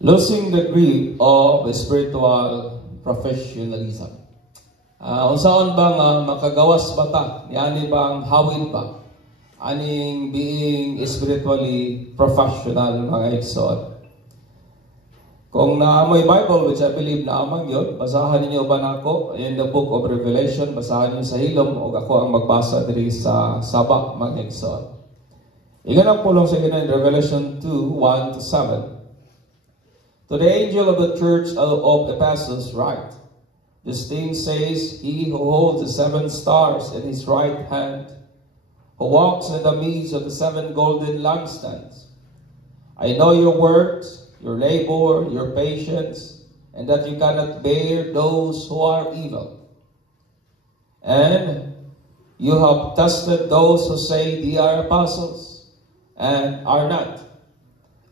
Losing the grip of spiritual professionalism. Unsaon ba nga makagawas bata? Ani bang hawid ba? Aning being spiritually professional mga igsoon. Kung naamoy Bible, which I believe naamang yun, basahan ninyo ba nako in the book of Revelation, basahan niyo sa hilom o ako ang magbasa diri sa Saba mga igsoon. Iganang pulong sa in Revelation 2:1-7. To the angel of the church of Ephesus write, this thing says he who holds the 7 stars in his right hand, who walks in the midst of the 7 golden lampstands. I know your works, your labor, your patience, and that you cannot bear those who are evil. And you have tested those who say they are apostles, and are not,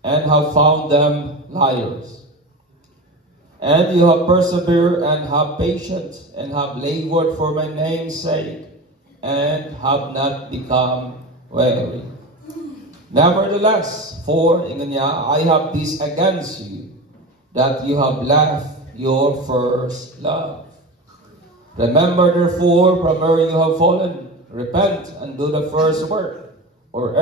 and have found them liars. And you have persevered and have patience and have labored for my name's sake and have not become weary. Nevertheless, I have this against you, that you have left your first love. Remember therefore from where you have fallen, repent and do the first work, or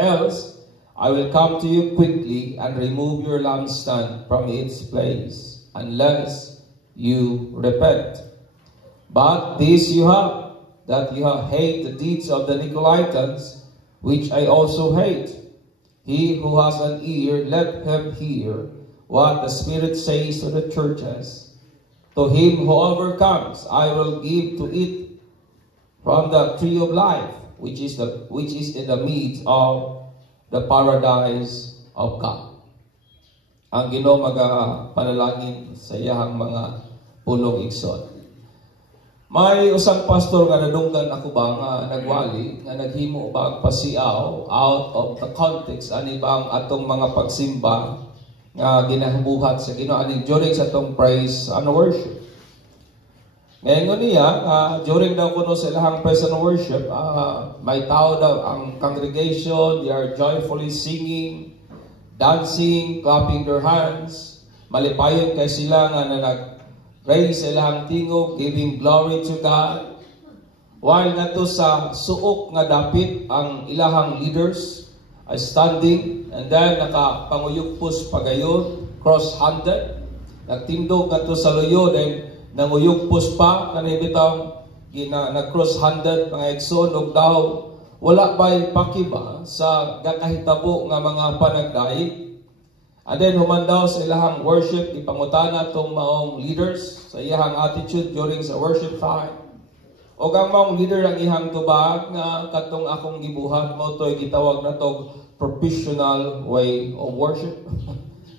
else I will come to you quickly and remove your lampstand from its place, unless you repent. But this you have, that you have hated the deeds of the Nicolaitans, which I also hate. He who has an ear, let him hear what the Spirit says to the churches. To him who overcomes, I will give to eat from the tree of life, which is in the midst of the paradise of God. Ang Ginoo panalangin sa iyahang mga pulong igsoon. May usang pastor nga nadunggan ako ba nga nagwali nga naghimo ba pasiaw out of the context ani bang atong mga pagsimba nga ginabuhat sa Ginoo ani during sa atong praise and worship. Ngayon niya, during daw kuno sa ilahang praise and worship, may tao daw ang congregation, they are joyfully singing, dancing, clapping their hands. Malipayon kay sila nga na nag-praise sa ilahang tingog, giving glory to God. While nga to sa suok nga dapit ang ilahang leaders ay standing, and then nakapanguyukpos pagayon, cross-handed, nagtindog nga to sa luyo, then nanguyugpos pa kanibitang na-cross-handed mga igsoon og daw wala ba'y pakiba sa gakahitabo nga mga panagdaig. And then humandaw sa ilahang worship ipangutana tong maong leaders sa iyahang attitude during sa worship time. Og ang maong leader ang ihang tubag nga katong akong gibuhat mo to'y gitawag na to professional way of worship.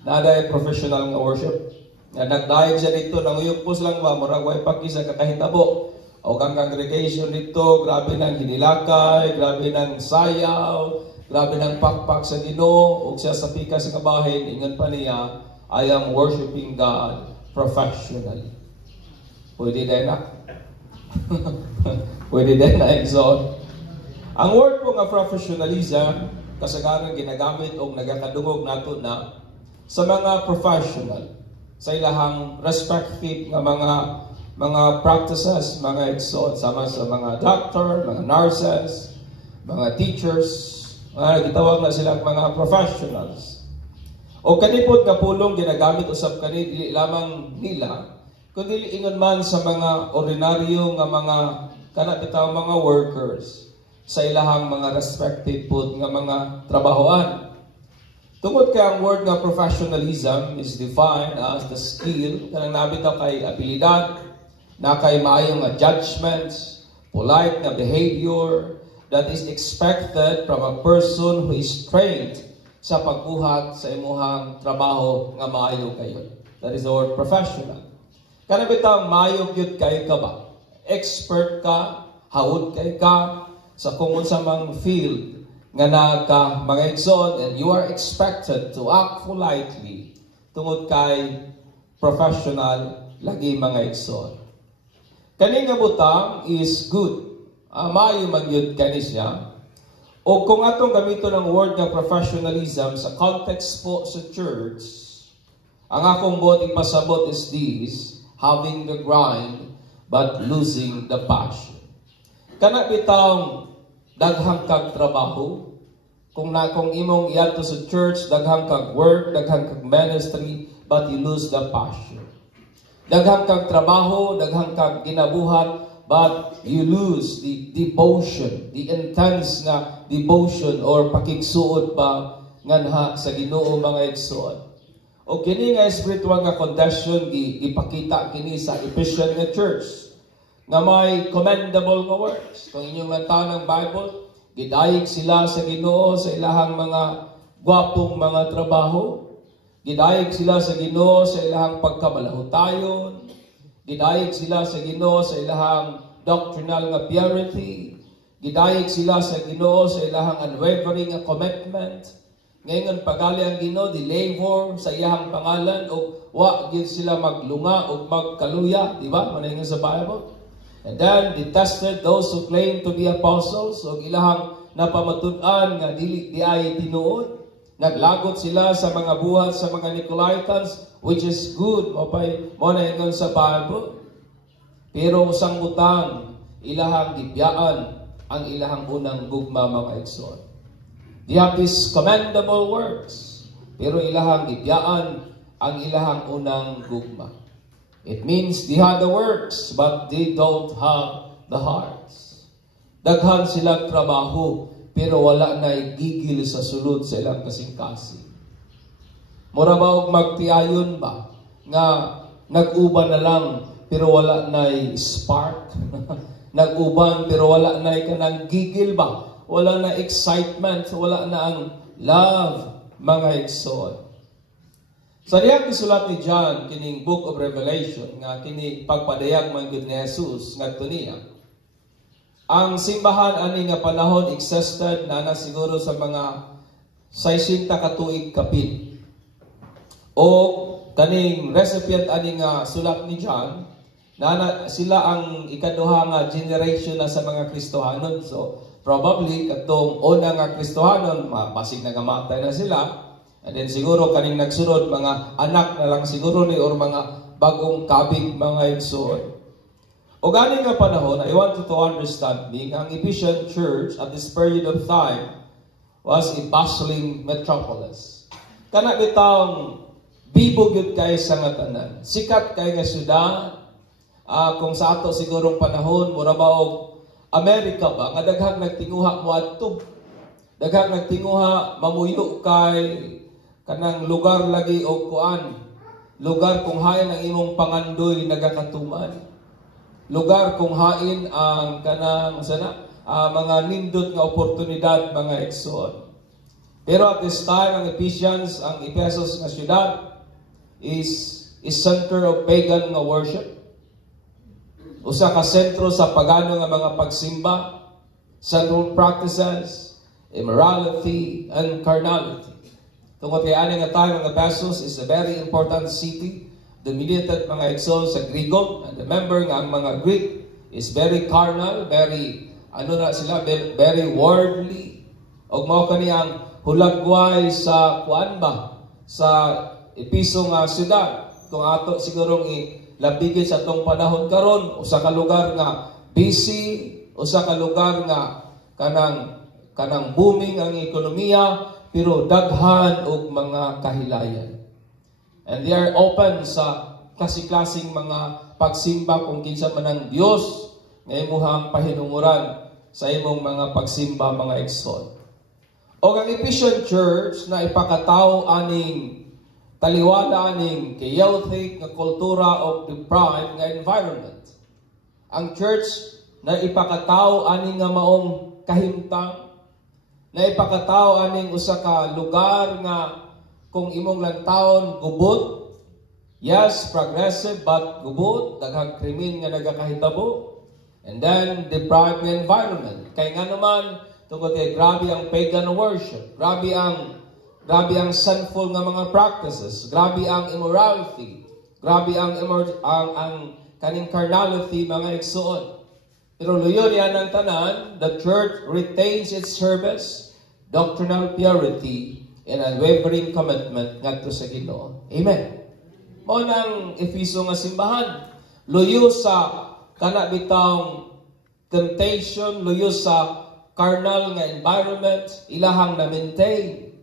Naday professional nga worship. Nga nagdayeg siya dito, nanguyukpos lang ba, murag way paki sa kakahitabo. O kang congregation dito, grabe ng hinilakay, grabe ng sayaw, grabe ng pakpak sa Ginoo, o siya sa pika sa kabahin, ingon pa niya, I am worshiping God professionally. Pwede din na? Pwede din na, exalt. Ang word po nga professionalism, kasagaran ginagamit o nagakadungog nato na sa mga professional, sa ilahang respective nga mga practices, mga exod, sama sa mga doctor, mga nurses, mga teachers, gitawag na sila mga professionals. O kanipot nga pulong ginagamit usab kani dili lamang nila, kundi ingon man sa mga ordinaryo nga mga kana bitaw mga workers sa ilahang mga respective pud nga mga trabahoan. Tungod kay ang word nga professionalism is defined as the skill kanang nabitaw kay abilidad, na kay maayong nga judgments, polite nga behavior that is expected from a person who is trained sa pagbuhat sa imuhang trabaho nga maayo kayo. That is the word professional. Kana bitaw maayo gyud kay ka ba? Expert ka, hawod kay ka sa kung unsa mang field nga nagka mga igsoon, and you are expected to act politely tungod kay professional lagi mga igsoon. Kani nga butang is good. Maayo man yun kani siya. O kung atong gamito ng word nga professionalism sa context po sa church, Ang akong buot ipasabot is this, having the grind, but losing the passion. Kana bitang daghang kag trabaho, kung imong iadto sa church, daghang kag work, daghang kag ministry, but you lose the passion. Daghang kag trabaho, daghang kag ginabuhat, but you lose the devotion, the intense nga devotion or pakigsuot pa nganha sa Ginoo mga igsoon. O kini nga spiritual nga condition ipakita kini sa Ephesian nga church nga may commendable nga works. Kung inyong lantaw ng Bible, gidayeg sila sa Ginoo sa ilahang mga gwapong mga trabaho. Gidayeg sila sa Ginoo sa ilahang pagkamalahutayon. Gidayeg sila sa Ginoo sa ilahang doctrinal nga purity. Gidayeg sila sa Ginoo sa ilahang unwavering nga commitment. Ngayon pagali ang Ginoo di labor sa iyahang pangalan o wa gid sila maglunga o magkaluya, di ba? Manay sa Bible. And then detested those who claim to be apostles o ilahang napamatud-an nga dili di ay tinuod. Naglagot sila sa mga buhat sa mga Nicolaitans, which is good mo na ingon sa Bible. Pero usang butang ilahang gibiyaan ang ilahang unang gugma mga igsoon. They have these commendable works, pero ilahang gibiyaan ang ilahang unang gugma. It means they have the works, but they don't have the hearts. Daghan sila trabaho, pero wala na gigil sa sulod sa ilang kasing-kasing. Mura ba og magtiayon ba nga nag-uban na lang pero wala na spark? Nag-uban pero wala na kanang gigil ba? Wala na excitement, wala na ang love, mga igsoon. Sa diyang gisulat ni John kining Book of Revelation nga kini pagpadayag man gid ni Jesus ngadto niya. Ang simbahan ani nga panahon existed na siguro sa mga 60 ka tuig kapin. O kaning recipient ani nga sulat ni John na sila ang ikaduha nga generation na sa mga Kristohanon. So probably katong una nga Kristohanon basig nagamatay na sila. And then siguro kaning nagsunod mga anak na lang siguro ni or mga bagong kabig mga igsoon. O ganing nga panahon, I want you to understand me, ang Ephesian church at this period of time was a bustling metropolis. Kana bitang bibo gyud kay sa nga tanan. Sikat kay nga syudad. Kung sa ato sigurong panahon, mura ba og Amerika ba, nga daghang nagtinguha mo adto. Daghang nagtinguha mamuyo kay kanang lugar lagi o kuan. Lugar kung hain ang imong pangandoy nagakatuman. Lugar kung hain ang kanang mga nindot nga oportunidad mga igsoon. Pero at this time, ang Ephesians, ang Ephesus nga syudad is center of pagan nga worship. Usa ka sentro sa pagano nga mga pagsimba, central practices, immorality, and carnality. Tungod kay ani nga time, ang Ephesus is a very important city, dominated mga igsoon sa Grigo. And remember nga ang mga Greek is very carnal, very very worldly. Og mao kani ang hulagway sa kuan ba sa Episo nga syudad. Kung ato sigurong labigin sa atong panahon karon, usa ka lugar nga busy, usa ka lugar nga kanang booming ang ekonomiya, pero daghan og mga kahilayan. And they are open sa klase-klaseng mga pagsimba kung kinsa man ang Dios nga imuhang pahinunguran sa imong mga pagsimba mga igsoon. O ang Ephesian church na ipakataw aning taliwala aning chaotic nga kultura of deprived nga environment. Ang church na ipakataw aning nga maong kahimtang, na ipakataw aning usa ka lugar nga kung imong lantawon gubot, yes, progressive but gubot, daghang krimen nga nagakahitabo, and then deprived nga environment. Kay nga naman tungod kay grabe ang pagan worship, grabe ang sinful nga mga practices, grabe ang immorality, grabe ang kaning carnality mga igsoon. Pero luyon yan ang tanan, the church retains its service, doctrinal purity, and unwavering commitment ngadto sa Ginoo. Amen. Mao nang Efeso nga simbahan. Luyo sa kana bitawng temptation, luyo sa carnal nga environment, ilahang na-maintain.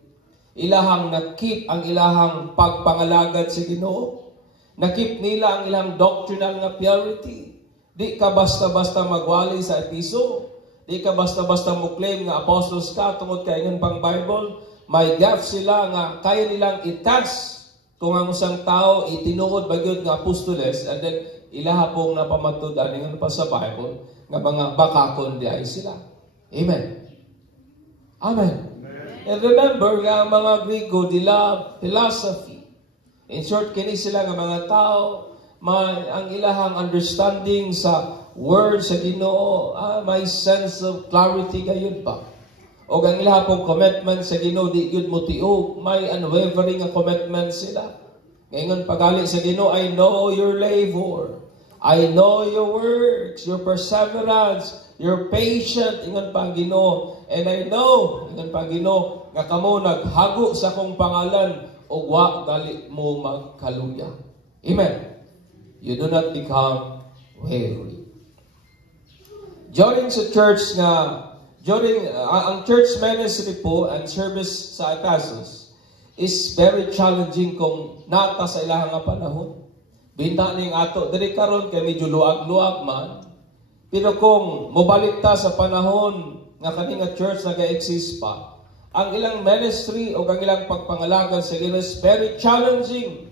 Ilahang nakip ang ilahang pagpangalagad sa Ginoo. Nakip nila ang ilang doctrinal nga purity. Di ka basta-basta magwali sa Efeso. Di ka basta-basta mo-claim nga apostles ka tungod kay ingon pang Bible. May gap sila nga kaya nilang i-test kung ang isang tao itinuod bagyod nga apostoles, and then ilaha pong napamatud-an ingon pa sa Bible nga mga bakakon di ay sila. Amen. Amen. And remember nga ang mga Griego, they love philosophy. In short, kini sila nga mga tao, ang ilahang understanding sa word sa Ginoo, may sense of clarity gayon pa. O ang ilahang pong commitment sa Ginoo, di yun mo tiog, may unwavering nga commitment sila. Ngayon pagali sa Ginoo, I know your labor. I know your works, your perseverance, your patient, ingon pa ang Ginoo. And I know, ingon pa ang Ginoo, nga kamo naghago sa kong pangalan, o wa dali mo magkaluya. Amen. You do not become weary. During sa church ang church ministry po and service sa Ephesus is very challenging kung nata sa ilahang nga panahon. Binta ning ato diri karon kay medyo luag-luag man. Pero kung mobalik ta sa panahon nga kani nga church naga-exist pa, ang ilang ministry o ang ilang pagpangalagan sa Ginoo is very challenging.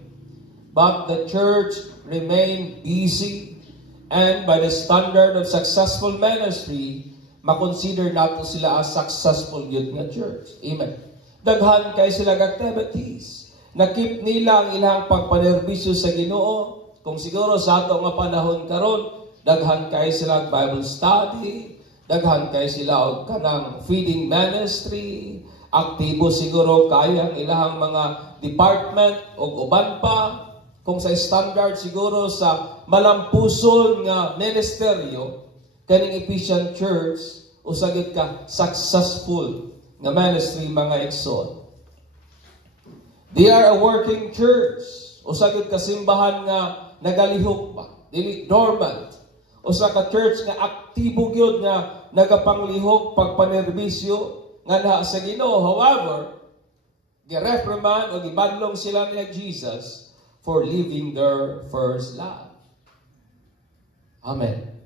But the church remained busy, and by the standard of successful ministry, makonsider nato sila as successful yun nga church. Amen. Daghan kay sila activities. Nakip nila ang ilang pagpanerbisyo sa Ginoo. Kung siguro sa ato nga panahon karon, daghan kay sila Bible study, daghan kay sila og kanang feeding ministry, aktibo siguro kay ang ilang mga department o uban pa. Kung sa standard siguro sa malampuson nga ministeryo, kaning Ephesian Church, usagid ka successful nga ministry mga igsoon. They are a working church. Usagid ka simbahan nga nagalihok pa, dili dormant. Usa ka church nga aktibo gyud nga nagapanglihok pagpanerbisyo nga naha sa Ginoo. However, gireprimand o gibadlong sila ni Jesus for leaving their first love. Amen.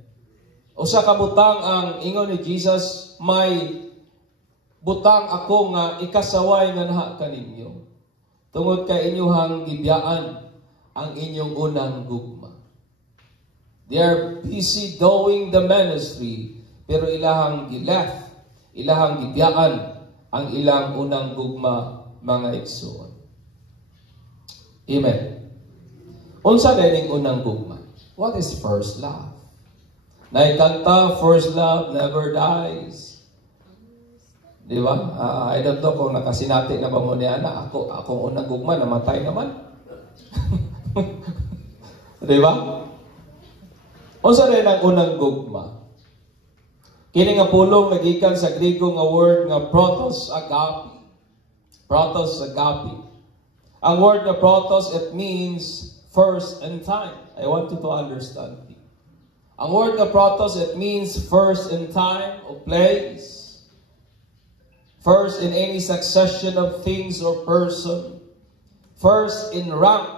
Usa ka butang ang ingon ni Jesus, may butang ako nga ikasaway nga naha kaninyo. Tungod kay inyong gibiyaan ang inyong unang gugma. They are busy doing the ministry, pero ilahang gileft, ilahang gibiyaan ang ilang unang gugma mga igsoon. Amen. Unsa dining unang gugma? What is first love? Naikanta, first love never dies. Di ba? I don't know kung nakasinati na ba mo niya na akong unang gugma, namatay naman. Di ba? Unsa rin ang unang gugma? Kini nga pulong nagikan sa Griego nga word nga protos agape. Protos agape. Ang word na protos, it means first in time. I want you to understand. Ang word na protos, it means first in time or place. First in any succession of things or person. First in rank,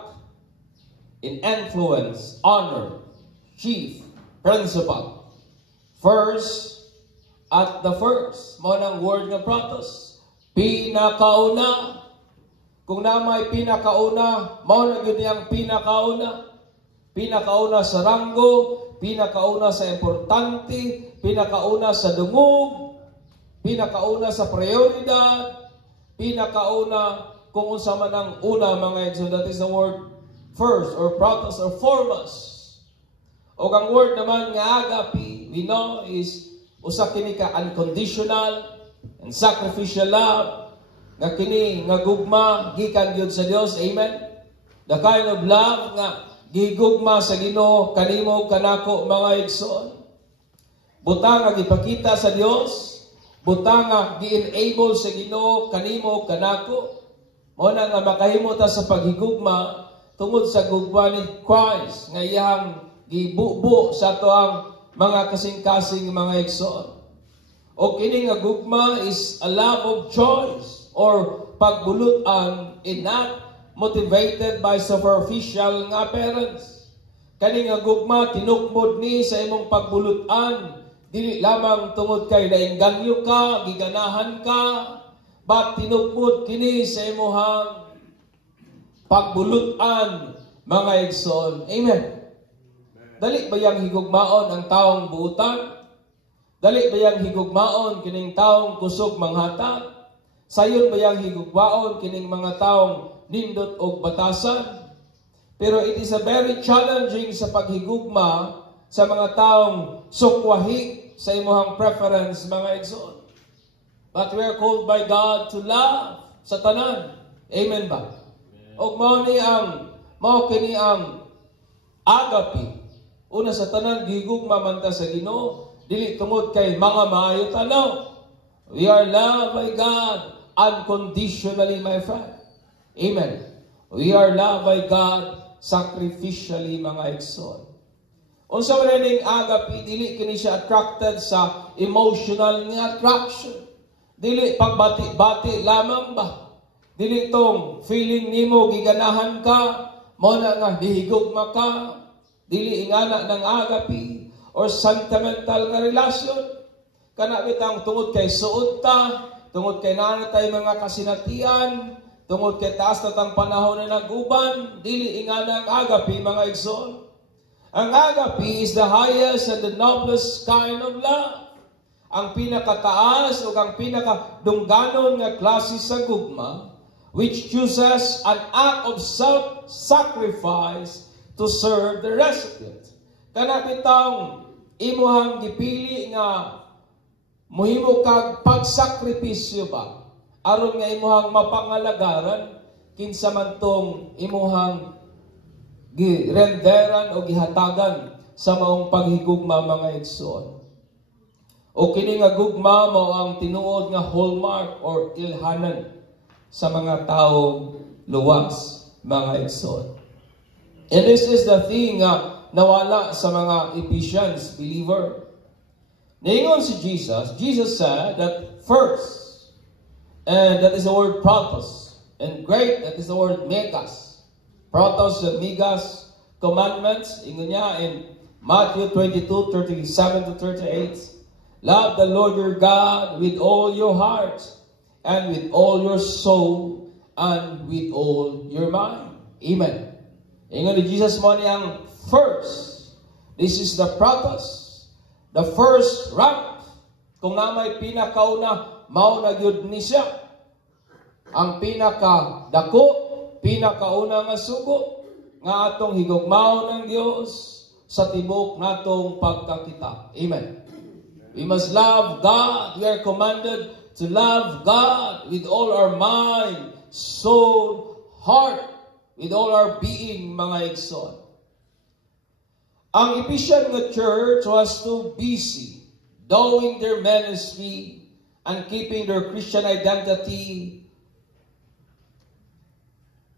in influence, honor, chief, principal. First at the first. Mo nang word nga protos. Pinakauna. Kung na may pinakauna, mo na yun yung pinakauna. Pinakauna sa ranggo, pinakauna sa importante, pinakauna sa dungog, pinakauna sa prioridad, pinakauna kung unsa man ang una mga igsoon. That is the word first or protos or foremost. O ang word naman nga agape, we know is usa kini ka unconditional and sacrificial love nga kini nga gugma gikan gyud sa Dios. Amen. The kind of love nga gigugma sa Ginoo kanimo kanako mga igsoon. Butang nga gipakita sa Dios, butang nga gi-enable sa Ginoo kanimo kanako. Mo na nga makahimo ta sa paghigugma tungod sa gugma ni Christ nga iyang gibubo sa toang mga kasing-kasing mga igsoon. O kini nga gugma is a love of choice or pagbulutan, and not motivated by superficial nga appearance. Kani nga gugma tinukmod ni sa imong pagbulutan, dili lamang tungod kay nainganyo ka, giganahan ka, but tinukmod kini sa imong pagbulutan, mga igsoon. Amen. Dali ba yang higugmaon ang taong buutan? Dali ba yang higugmaon kining taong kusog manghatag? Sayon ba yang higugmaon kining mga taong nindot og batasan? Pero it is a very challenging sa paghigugma sa mga taong sukwahi sa imuhang preference, mga igsoon. But we are called by God to love sa tanan. Amen ba? Og mao kini ang agape. Una sa tanan gigugma man ta sa Ginoo, dili tungod kay mga maayo tanaw. We are loved by God unconditionally, my friend. Amen. We are loved by God sacrificially, mga igsoon. Unsa man ning agape, dili kini siya attracted sa emotional nga attraction. Dili pagbati-bati lamang ba? Dili tong feeling nimo giganahan ka, mo na nga hihigugma ka. Dili ingana ng agape or sentimental nga relasyon. Kana bitang tungod kay suod ta, tungod kay nanatay mga kasinatian, tungod kay taas na tang panahon na naguban, dili ingana ang agape, mga igsoon. Ang agape is the highest and the noblest kind of love. Ang pinakataas o ang pinakadungganon nga klase sa gugma, which chooses an act of self-sacrifice to serve the recipient. Kana bitang imuhang gipili nga muhimo kag pagsakripisyo ba aron nga imuhang mapangalagaran kinsa man tong imuhang girenderan o gihatagan sa maong paghigugma, mga igsoon. O kini nga gugma mao ang tinuod nga hallmark or ilhanan sa mga taong luwas, mga igsoon. And this is the thing nawala sa mga Ephesians believer. Naingon si Jesus said that first, and that is the word protos, and great, that is the word megas. Protos and megas commandments, ingon niya in Matthew 22:37-38. Love the Lord your God with all your heart, and with all your soul, and with all your mind. Amen. Ingon ni Jesus mo niyang first. This is the protos, the first rank. Kung na may pinakauna, mao na gyud ni siya. Ang pinakadako, pinakauna nga sugo, nga atong higugmaon ng Dios sa tibok natong pagkakita. Amen. We must love God. We are commanded to love God with all our mind, soul, heart, with all our being, mga igsoon. Ang Ephesian nga church was too busy doing their ministry and keeping their Christian identity.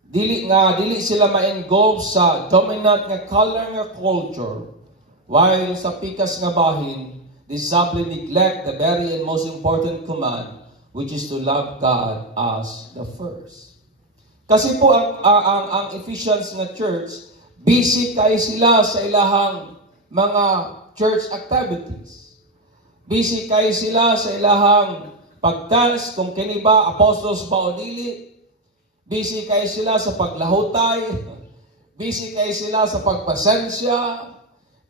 Dili sila ma-engulf sa dominant nga color nga culture, while sa pikas nga bahin, they sadly neglect the very and most important command, which is to love God as the first. Kasi po ang Ephesians nga church, busy kay sila sa ilahang mga church activities. Busy kay sila sa ilahang pagtest kung kini ba apostles ba o dili. Busy kay sila sa paglahutay. Busy kay sila sa pagpasensya.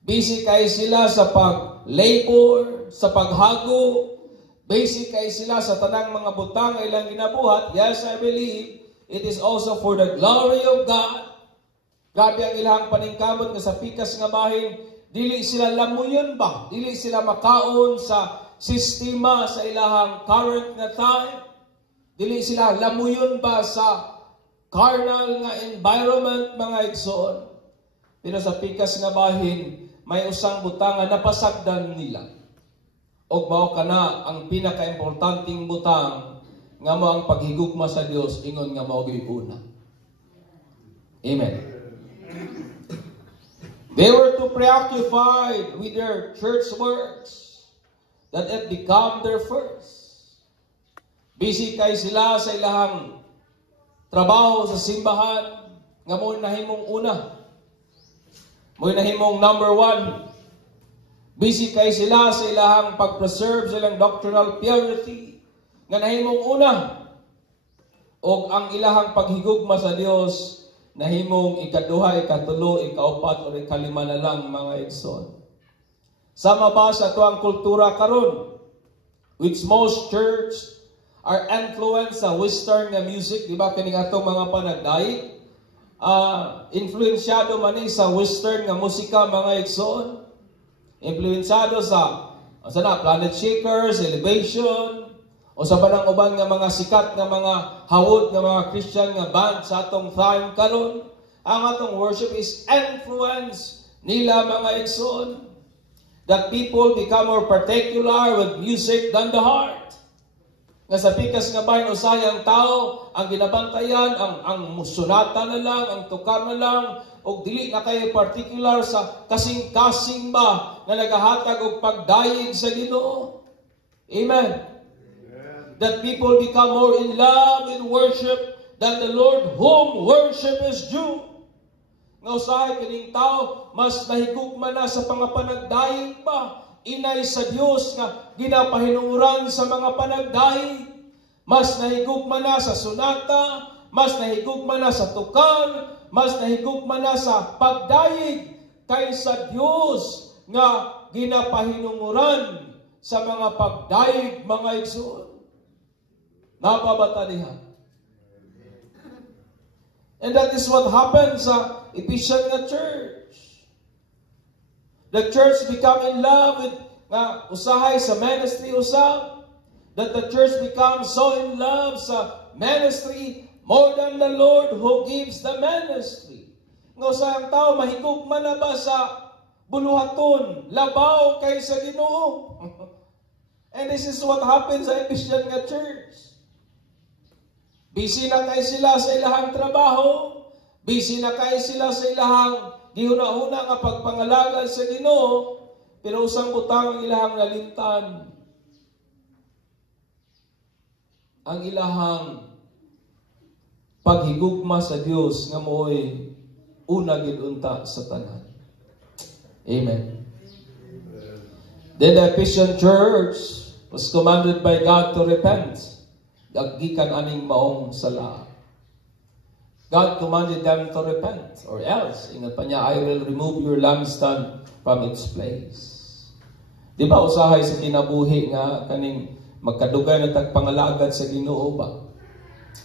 Busy kay sila sa pag-labor, sa paghago. Busy kay sila sa tanang mga butang nga ilang ginabuhat. Yes, I believe it is also for the glory of God. Grabe ang ilang paningkamot nga sa pikas nga bahin, dili sila lamuyon ba? Dili sila makaon sa sistema sa ilahang current nga time? Dili sila lamuyon ba sa carnal nga environment, mga igsoon? Pero sa pikas nga bahin, may usang butang nga napasagdan nila. Og mao kana ang pinaka-importanting butang nga mo ang paghigugma sa Dios, ingon nga mao gyud una. Amen. They were too preoccupied with their church works that it become their first. Busy kay sila sa ilahang trabaho sa simbahan, nga mo'y nahimong una. Mo'y nahimong number one. Busy kay sila sa ilahang pag-preserve sa ilang doctrinal purity, nga nahimong una. O ang ilahang paghigugma sa Dios, nahimong ikaduha, ikatulo, ikaupat, o ikalima na lang, mga igsoon. Sama ba sa tuang kultura karon, which most church are influenced sa Western nga music, di ba? Kining atong mga panagdaig, influensyado man sa Western nga musika, mga igsoon. Influensyado sa Planet Shakers, Elevation, o sa banang uban nga mga sikat nga mga hawod nga mga Christian nga band sa atong time karon. Ang atong worship is influence nila, mga igsoon. That people become more particular with music than the heart. Nga sa pikas nga bahin usayang tao, ang ginabantayan, ang musunata na lang, ang tukar na lang, o dili na kayo particular sa kasing-kasing ba na nagahatag og pagdayeg sa Ginoo. Amen. That people become more in love in worship than the Lord whom worship is due. Nga usahay kining tao, mas nahigugma na sa pangapanagdaig pa, inay sa Dios nga ginapahinunguran sa mga panagdaig. Mas nahigugma na sa sunata, mas nahigugma na sa tukar, mas nahigugma na sa pagdaig kaysa Dios nga ginapahinunguran sa mga pagdaig, mga igsoon. Napabata niya. And that is what happened sa Ephesian nga church. The church become in love with usahay sa ministry usab. That the church becomes so in love sa ministry more than the Lord who gives the ministry. Nga usahang tao, mahigugma na ba sa buluhaton, labaw kay sa Ginoo? And this is what happens sa Ephesian nga church. Busy na kayo sila sa ilahang trabaho. Busy na kayo sila sa ilahang gihuna-huna nga pagpangalaga sa Ginoo. Pero usang butang ang ilahang nalimtan. Ang ilahang paghigugma sa Dios nga mo'y una gid unta sa tanan. Amen. Then the Ephesian church was commanded by God to repent. Dagikan aning maong sala. God commanded them to repent, or else, ingat pa niya, I will remove your lampstand from its place. Di ba usahay sa kinabuhi nga kaning magkadugay na tagpangalagad sa Ginoo ba?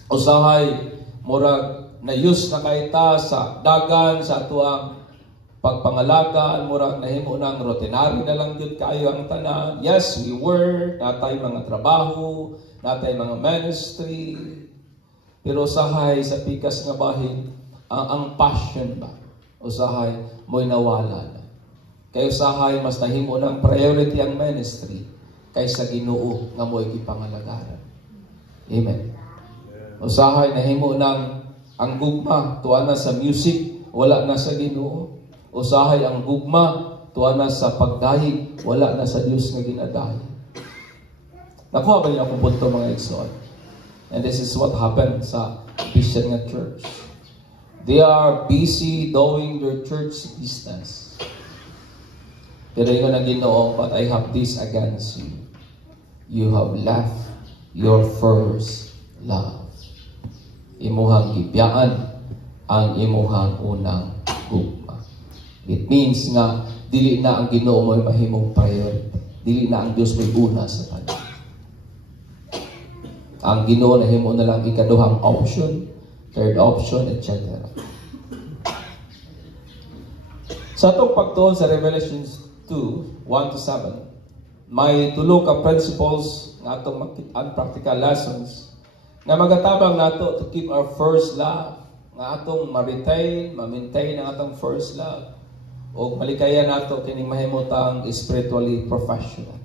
Usahay, murag nayus na kaita sa dagan, sa atuang pagpangalagaan, murag nahimo ng rutinary na lang yun kayo ang tanan. Yes, we work, natay mga trabaho, natay mga ministry, pero usahay sa pikas nga bahin, ang passion ba? Usahay, mo'y nawala na. Kaya usahay, mas nahimo ng priority ang ministry kaysa Ginoo nga mo'y kipangalagaran. Amen. Usahay, nahimo ng ang gugma, tuwa na sa music, wala na sa Ginoo. Usahay, ang gugma, tuwa na sa pagdayig, wala na sa Diyos nga ginadayig. Nakuha ba niyo akong punto, mga igsoon? And this is what happened sa Christian nga church. They are busy doing their church business. Pero yun ang Ginoo, but I have this against you. You have left your first love. Imuhang gibiyaan ang imuhang unang gugma. It means nga, dili na ang Ginoo mo'y mahimong priority. Dili na ang Diyos mo'y una sa tanan. Ang Ginoo nahimo na lang ikaduhang option, third option, etc. Sa itong pagtuon sa Revelation 2, 1-7, may tulo ka principles nga itong practical lessons na magatabang nato to keep our first love, nga atong ma-maintain ang atong first love, o malikaya nato kining mahimutang spiritually professional.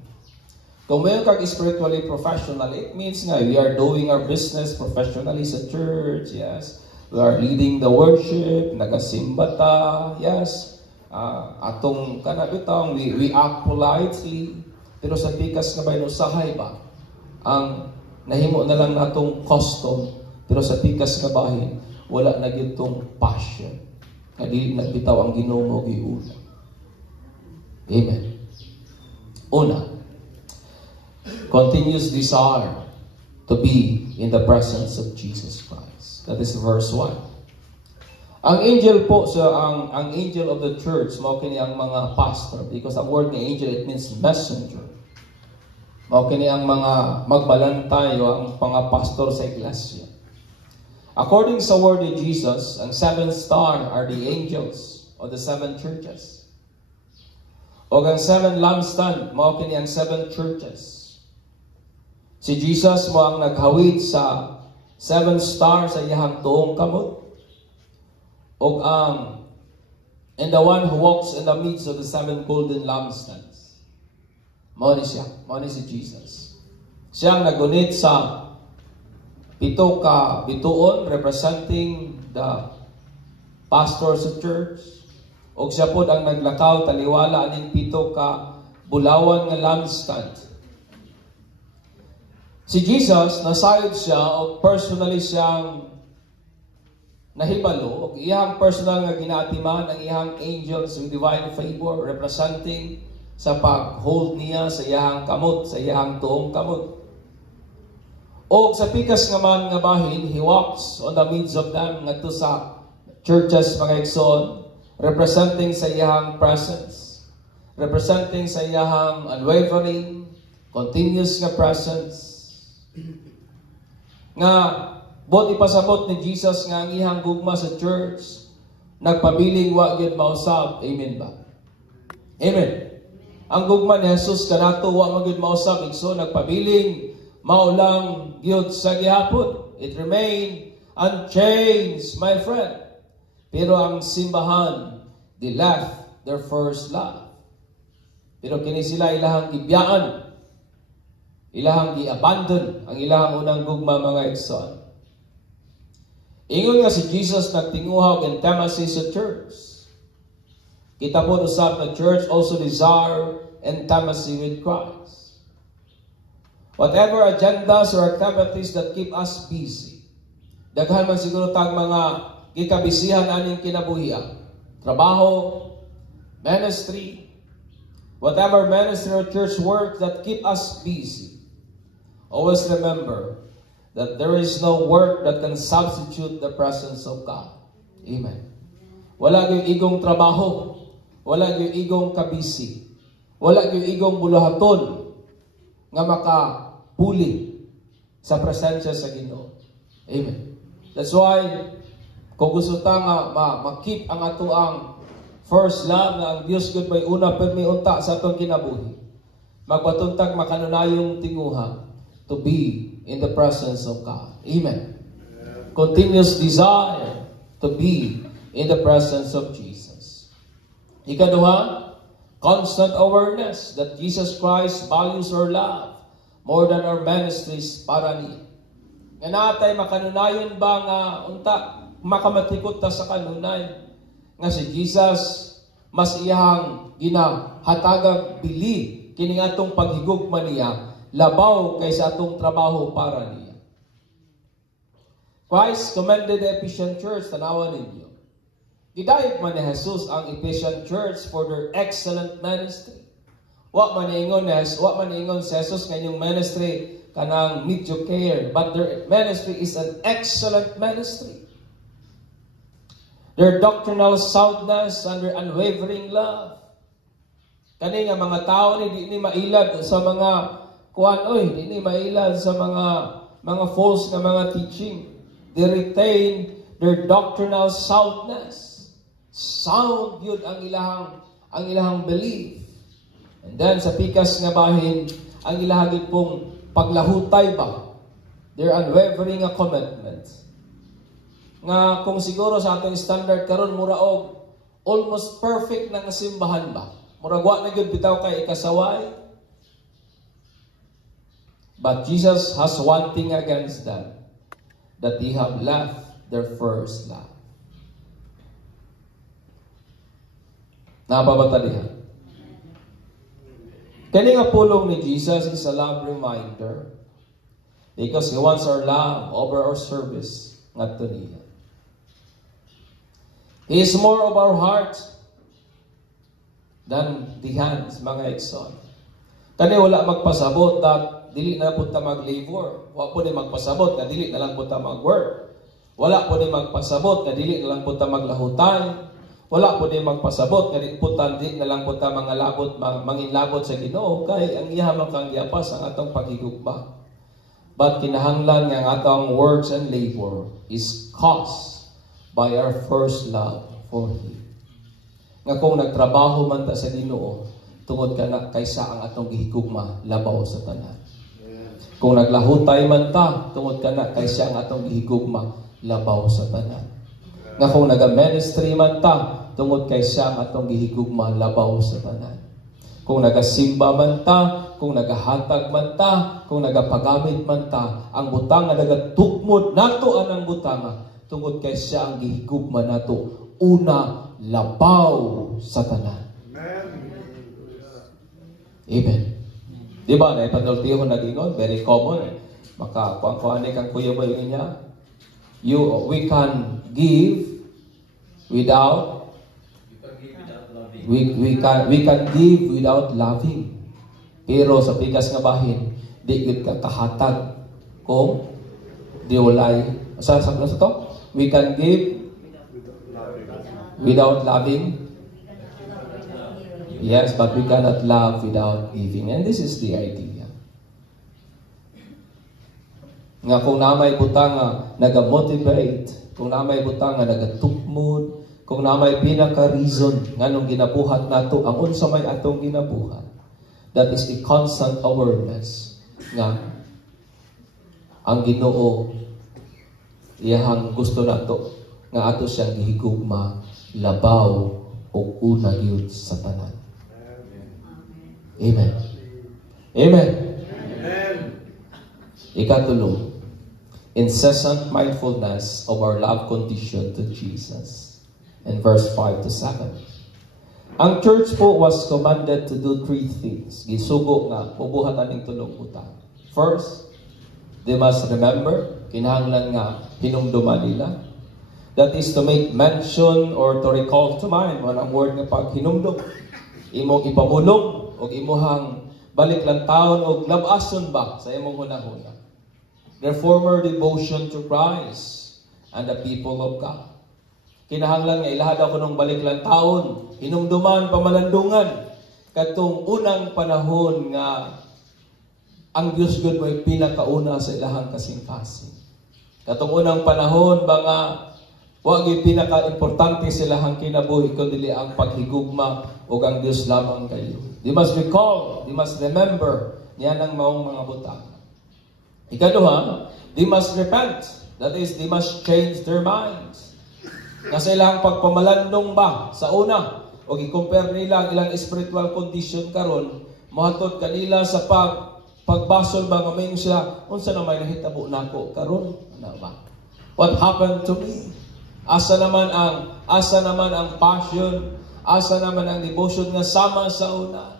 Kung mayroon kang spiritually professional, it means nga we are doing our business professionally sa church, yes. We are leading the worship, nagasimba ta, yes. atong kanabitang we act politely, pero sa pikas nga may usahay ba ang nahimo na lang natong custom, pero sa pikas nga bahin wala na gyud tong passion nga dili nagbitaw ang Ginoo giuna. Amen. Una, continuous desire to be in the presence of Jesus Christ. That is verse 1. Ang angel po ang angel of the church mao kini ang mga pastor, because ang word ni angel, it means messenger. Mao kini ang mga magbalantay o ang mga pastor sa iglesia. According sa word ni Jesus, ang 7 star are the angels of the 7 churches. O ang 7 lampstand mao kini ang 7 churches. Si Jesus mo ang naghawid sa 7 stars sa iyang tuong kamot. O and the one who walks in the midst of the 7 golden lampstands. Mao ni siya, mao ni si Jesus. Siya ang nagunit sa 7 ka bituon representing the pastors of church. O siya po ang naglakaw taliwala aning 7 ka bulawan nga lampstand. Si Jesus, nasayod siya o personally siyang nahibalo o iyang personal nga ginaatiman ang iyang angels with divine favor representing sa pag-hold niya sa iyang kamot, sa iyang tuong kamot. O sa pikas nga man nga bahin, he walks on the midst of them ngadto sa churches mga igsoon, representing sa iyang presence, representing sa iyang unwavering, continuous nga presence. Nga bot ipasabot ni Jesus nga ang iyang gugma sa church nagpabiling wa gyud mausab. Amen ba? Amen. Ang gugma ni Jesus kanato wa magyud mausab, igso nagpabiling maulang gyud sa gihapon. It remain unchanged, my friend. Pero ang simbahan, they left their first love. Pero kini sila ilahang gibiyaan, ilahang gi-abandon ang ilahang unang gugma mga igsoon. Ingon nga si Jesus nagtinguha og intimacy sa church. Kita po usab na church also desire intimacy with Christ. Whatever agendas or activities that keep us busy. Daghan man siguro tag mga gikabisihan aning kinabuhian. Trabaho, ministry, whatever ministry or church work that keep us busy. Always remember that there is no work that can substitute the presence of God. Amen. Wala gyud igong trabaho, wala gyud igong kabisi, wala gyud igong buluhaton nga makapuli sa presensya sa Ginoo. Amen. That's why kung gusto ta nga ma-keep ang atoang first love na ang Dios gud may una permi unta sa atong kinabuhi, magpatuntag makanunayong tinguha to be in the presence of God. Amen. Continuous desire to be in the presence of Jesus. Ikaduha, constant awareness that Jesus Christ values our love more than our ministries para niya. Nga natay makanunayon ba nga unta makamatikot ta sa kanunay nga si Jesus mas iyang ginahatagag bili kini atong paghigugma niya labaw kaysa atong trabaho para niya. Christ commended the Ephesian church, tanawan ninyo. Gidayeg man ni Jesus ang Ephesian church for their excellent ministry. Wa man ingon si Jesus kanyang ministry kanang mediocre, but their ministry is an excellent ministry. Their doctrinal soundness and their unwavering love. Kani nga mga tao ni di mailad sa mga di ni mailad sa mga false na mga teaching. They retain their doctrinal soundness. Sound yun ang ilahang belief. And then sa pikas nga bahin, ang ilahagin pong paglahutay ba? Their unwavering commitment. Nga kung siguro sa atong standard karon mura og almost perfect na nga simbahan ba? Mura wa na gyud bitaw kay ikasaway. But Jesus has one thing against them, that they have left their first love. Napabatalihan. Kani nga pulong ni Jesus is a love reminder because He wants our love over our service ngadto niya. He is more of our heart than the hands, mga igsoon. Kani wala magpasabot that dili na punta mag-labor. Wa po ni magpasabot na dili na lang punta mag-work. Wala po ni magpasabot na dili na lang punta maglahutan. Wala po din magpasabot, nga putan din na lang punta mga labot, manginlabot sa Ginoo, kay ang ihamang kang giapas ang atong pagigugma. But kinahanglan nga ang atong works and labor is caused by our first love for Him. Nga kung nagtrabaho man ta sa Ginoo, tungod ka na kaysa ang atong gihigugma, labaw sa tanan. Kung naglahutay man ta, tungod ka na kaysa ang atong gihigugma, labaw sa tanan. Nga kung naga-ministry man ta, tungod kay siya ang atong gihigugma labaw sa tanan. Kung nagasimba man ta, kung nagahatag man ta, kung nagapagamit man ta, ang butang nga nagatukmod nato anang butanga, tungod kay siya ang gihigugma nato, una labaw sa tanan. Amen. Di ba? Na ipanultihon na gingon, very common. Makakuan ni kang kuya ba yung niya? We can give without we can give without loving. Pero sa pikas nga bahin, di gud ka kahatag kung di walay. Sa to? We can give without loving. Yes, but we cannot love without giving. And this is the idea. Nga kung namay butang nga naga-motivate, kung namay butang nga nagatukmod, kung namay pinaka-reason nganong ginabuhat nato ang unsa may atong ginabuhat, that is the constant awareness nga ang Ginoo iyang gusto nato nga ato siyang gihigugma labaw o una gyud sa tanan. Amen. Amen. Amen. Ikatulo, incessant mindfulness of our love condition to Jesus. In verse 5 to 7. Ang church po was commanded to do 3 things. Gisugo nga, pubuhat aning tulong utang. First, they must remember, kinahanglan nga, hinumduman nila. That is to make mention or to recall to mind, ang word nga pag hinumdum. Imong ipamulong, o imuhang balik lang taon, o labason ba sa imong hunahuna. Their former devotion to Christ and the people of God. Kinahanglan nga ilahad ako ng balik lang taon, hinumduman, pamalandungan, katong unang panahon nga ang Diyos God mo'y pinakauna sa ilahang kasing-kasing. Katong unang panahon ba nga wag yung pinaka-importante sa ilahang kinabuhi kundi ang paghigugma o ang Diyos lamang kayo. They must recall, they must remember niyan ang maong mga butang. Ikaduha, they must repent. That is, they must change their minds. Nasa ilang pagpamalandong ba sa una o i-compare nila ang ilang spiritual condition karon, mahatod kanila sa pagbasol ba ngamayon sila unsa na may nahitabo nako karon ana ba? What happened to me? Asa naman ang passion, asa naman ang devotion nga sama sa una.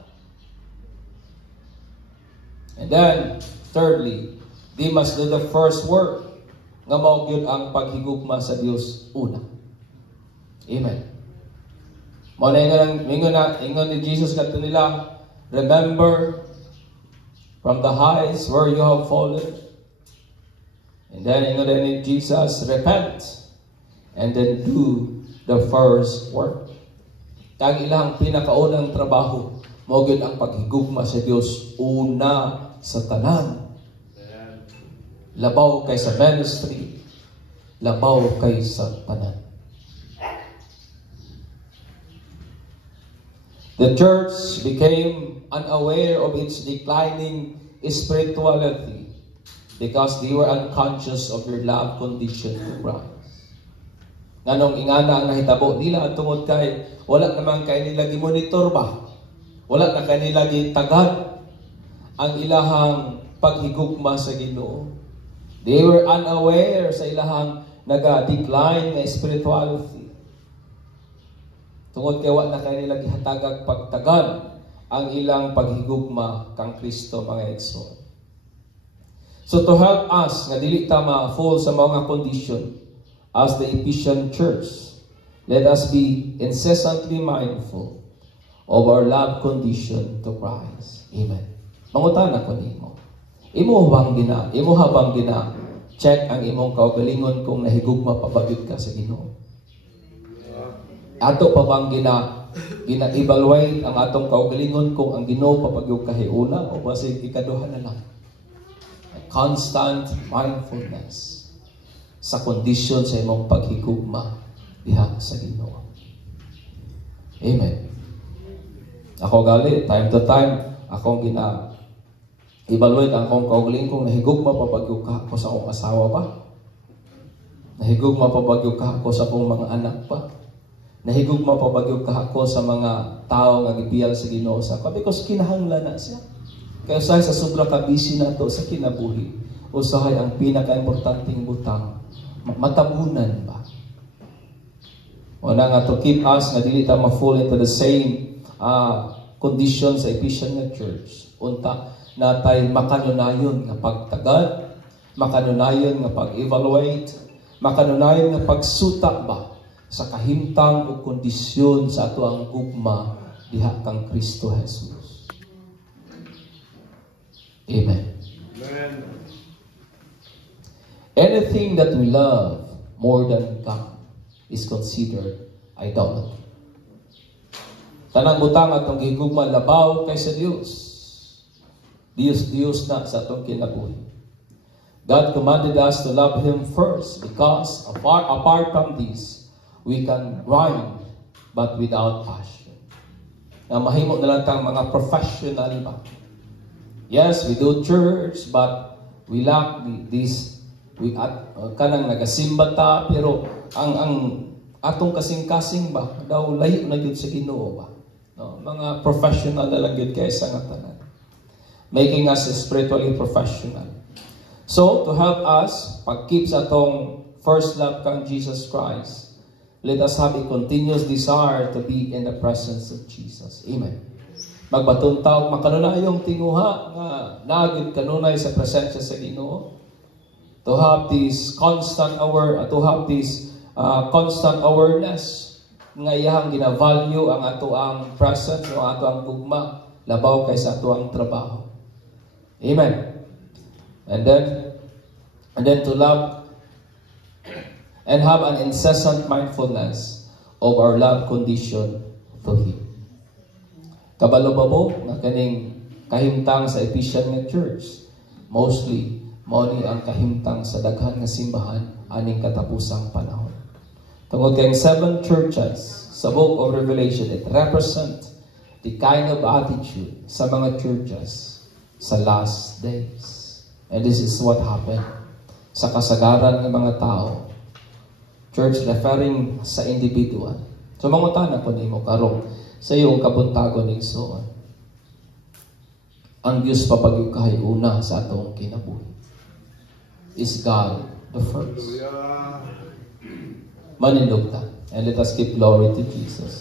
And then thirdly, they must do the first work nga mao gyud ang paghigugma sa Dios una. Amen. Mao na ingon ni Jesus kadto nila, remember from the heights where you have fallen. And then ingon ni Jesus, repent and then do the first work. Kag ilang pinakaunang trabaho mao gyud ang paghigugma sa Dios una sa tanan. Labaw kay sa ministry, labaw kay sa tanan. The church became unaware of its declining spirituality because they were unconscious of their love condition to Christ. Nganong ingana ang nahitabo nila tungod kay wala naman kay nila gi-monitor ba? Wala na kay nila gitagad ang ilahang paghigugma sa Ginoo. They were unaware sa ilahang naga-decline na spirituality. Tungod kay wa na kay nila gihatagag pagtagan ang ilang paghigugma kang Kristo, mga igsoon. So to help us nga dili ta ma-fall sa mga condition as the Ephesian church, let us be incessantly mindful of our love condition to Christ. Amen. Mangutana ko nimo. Imo habang gina check ang imong kaugalingon kung nahigugma pa ba gyud ka sa Ginoo. Ato pa bang gina-evaluate ang atong kaugalingon kung ang Ginoo pa ba gyud kahiuna o basig ikaduha na lang. Constant mindfulness sa kondisyon sa imong paghigugma diha sa Ginoo. Amen. Ako gali, time to time, akong evaluate ang akong kaugalingon kung nahigugma pa ba gyud ka ako sa akong asawa pa? Nahigugma pa ba gyud ka ako sa akong mga anak pa? Nahigugma pa ba gyud ka ako sa mga tao nga gibiyal sa Ginoo sa ka? Because kinahanglan na siya. Kaya usahay sa sobra ka busy na to sa kinabuhi, usahay ang pinaka-importanting butang, matabunan ba? O na nga to keep us na dili ta ma-fall into the same condition sa Ephesian church. Unta, natay makanunayon nga pagtagad, makanunayon nga pag-evaluate, makanunayon nga pagsuta ba sa kahimtang o kondisyon sa ato ang gugma diha kang Kristo Jesus. Amen. Amen. Anything that we love more than God is considered idolatry. Tanang butang atong gigugma labaw kaysa Dios. Dios na sa atong kinabuhi. God commanded us to love Him first because apart from this, we can grind but without passion. Na mahimo na lang tang mga professional ba? Yes, we do church, but we lack this. Kanang nagasimba ta, pero ang atong kasing-kasing ba daw lahi na gyud sa Ginoo ba? No, mga professional na lang gyud kaysa nga tanan. Making us spiritually professional. So, to help us pag-keep sa atong first love kang Jesus Christ, let us have a continuous desire to be in the presence of Jesus. Amen. Magbatuntaw, makanunayong tinguha nga nagid kanunay sa presensya sa Ginoo. To have this constant constant awareness nga iyang gina-value ang ato ang presence o ato ang gugma labaw kaysa ato ang trabaho. Amen. And then to love and have an incessant mindfulness of our love condition to Him. Kabalo ba mo nga kaning kahimtang sa Ephesian church? Mostly, mao ni ang kahimtang sa daghan nga simbahan aning katapusang panahon. Tungod kay 7 churches sa Book of Revelation, it represent the kind of attitude sa mga churches sa last days. And this is what happened sa kasagaran ng mga tao. Church referring sa individual. So mangutana ko nimo karon sa iyong kabuntagon igsoon. Ang Diyos papagyud kahiuna sa atong kinabuhi. Is God the first? Manindog ta. And let us give glory to Jesus.